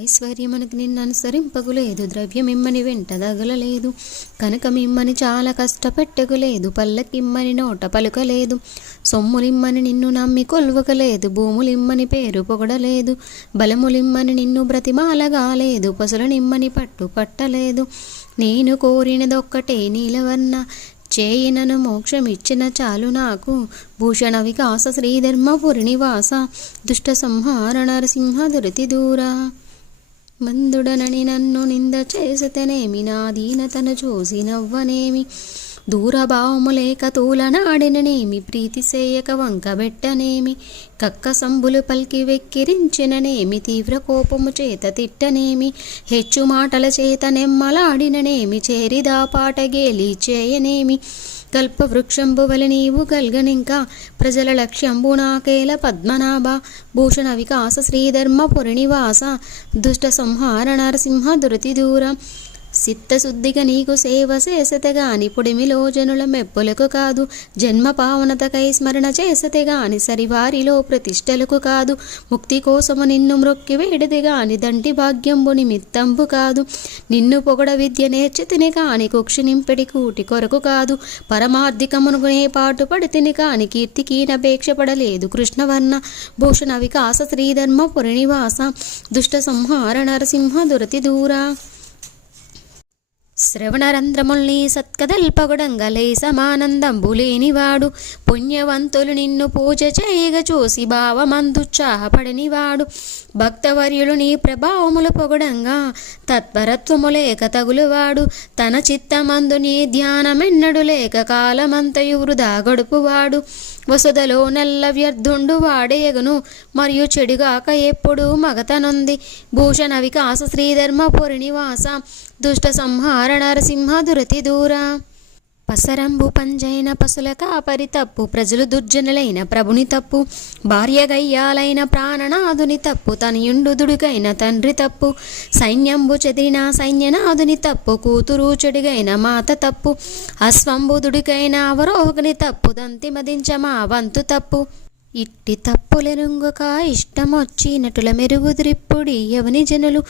ఐశ్వర్యమునకు నిన్ననుసరింపగులేదు, ద్రవ్యమిమ్మని వెంట దగలలేదు, కనకమిమ్మని చాలా కష్టపెట్టగులేదు, పల్లకిమ్మని నోట పలుకలేదు, సొమ్ములిమ్మని నిన్ను నమ్మి కొల్వకలేదు, భూములిమ్మని పేరు పొగడలేదు, బలములిమ్మని నిన్ను బ్రతిమాలగాలేదు, పసులనిమ్మని పట్టు పట్టలేదు. నేను కోరినదొక్కటే నీలవర్ణ, చేయినను మోక్షమిచ్చిన చాలు నాకు, భూషణ వికాస శ్రీధర్మపురి నివాస, దుష్ట సంహార నరసింహ దురితి దూరా. మందుడనని నన్ను నింద చేసతనేమి, నా దీనతను చూసి నవ్వనేమి, దూరభావము లేక తూలనాడిననేమి, ప్రీతి సేయక వంకబెట్టనేమి, కక్క సంబులు పల్కి వెక్కిరించిననేమి, తీవ్ర కోపము చేత తిట్టనేమి, హెచ్చు మాటల చేత నెమ్మలాడిననేమి, చేరిదా పాట గేలి చేయనేమి, కల్పవృక్షంబు వలె నీవు గల్గనింకా, ప్రజల లక్ష్యంబు నాకేల పద్మనాభ, భూషణ వికాస శ్రీధర్మపురి నివాస, దుష్ట సంహార నరసింహ దురితి దూర. చిత్తశుద్ధిగా నీకు సేవ చేసతేగాని పొడిమిలో జనుల మెప్పులకు కాదు, జన్మ పావనతకై స్మరణ చేసతేగాని సరివారిలో ప్రతిష్టలకు కాదు, ముక్తి కోసము నిన్ను మ్రొక్కి వేడిదిగాని దంటి భాగ్యంబు నిమిత్తంబు కాదు, నిన్ను పొగడ విద్య నేర్చితిని కాని కుక్షి నింపెడి కూటి కొరకు కాదు, పరమార్థికమునుగునే పాటు పడితిని కాని కీర్తికి నపేక్ష పడలేదు కృష్ణవర్ణ, భూషణ వికాస శ్రీధర్మపురి నివాస, దుష్ట సంహార నరసింహ దురతి దూరా. శ్రవణరంధ్రముల్ని సత్కదల్పగుడంగలే సమానందంబులేనివాడు, పుణ్యవంతులు నిన్ను పూజ చేయగ చూసి భావమందుత్సాహపడనివాడు, భక్తవర్యులు నీ ప్రభావములు పొగడంగా తత్పరత్వము లేక తగులువాడు, తన చిత్తమందు నీ ధ్యానమెన్నడు లేక కాలమంతయు వృధా గడుపువాడు, వసుదలో నల్ల వ్యర్థుండు వాడేయగును మరియు చెడుగాక ఎప్పుడు మగతనుంది, భూషణ వికాస శ్రీధర్మపురి నివాస, దుష్ట సంహార నరసింహ దురతి దూరా. పసరంబు పంజైన పశుల కాపరి తప్పు, ప్రజలు దుర్జనులైన ప్రభుని తప్పు, భార్య గయ్యాలైన ప్రాణనాథుని తప్పు, తనయుండు దుడుకైన తండ్రి తప్పు, సైన్యంబు చెదిరిన సైన్యనాథుని తప్పు, కూతురు చెడుగైన మాత తప్పు, అశ్వంబు దుడుకైన అవరోహకుని తప్పు, దంతి మదించ మా వంతు తప్పు. ఇట్టి తప్పులెరుంగక ఇష్టమొచ్చి నటుల మెరుగుదిరిప్పుడి ఎవని జనులు,